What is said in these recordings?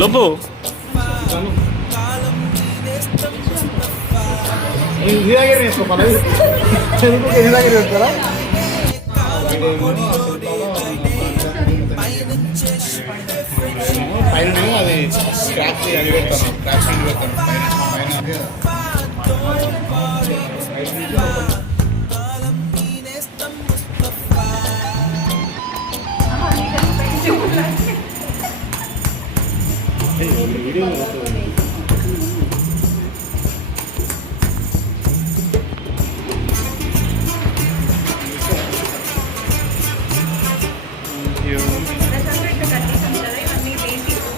లోపు పైన అది స్క్రాప్ అది పెడతాను, స్క్రాప్ పైన పెడతాను పైన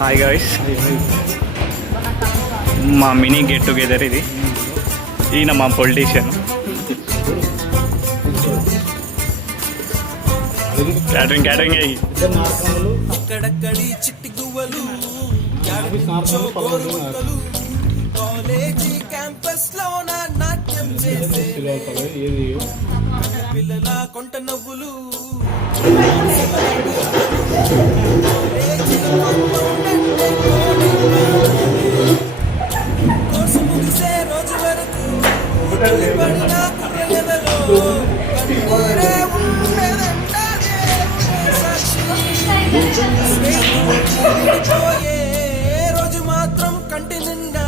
హాయ్ గాయ్స్, మా మినీ గెట్ టుగెదర్ ఇది. ఈయన మా పొలిటీషియన్. క్యాటరింగ్ క్యాటరింగ్ అయ్యి అక్కడక్కడి చిట్టి గువ్వలు కాలేజీ క్యాంపస్ లో నాట్యం చేసే పిల్లల కొంట నవ్వులు కోర్సు ముగిసే రోజు వరకు పడిన కుర్రలెవలో కన్నీరే ఉండేదంట సాక్షి. విడిపోయే రోజు మాత్రం కంటి నిండా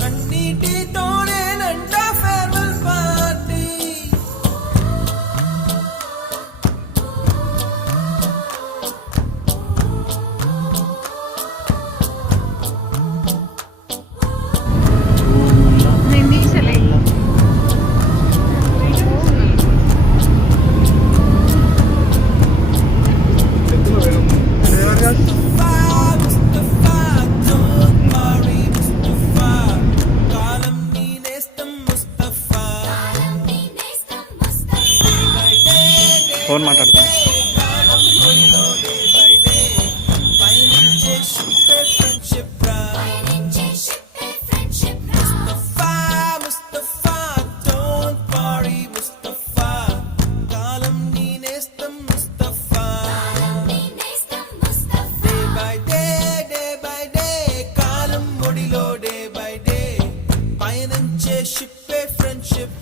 కన్నీటితోనేనంట ఫేర్వెల్ పార్టీ. ఫోన్ మాట్లాడుతుంది. Ship friendship.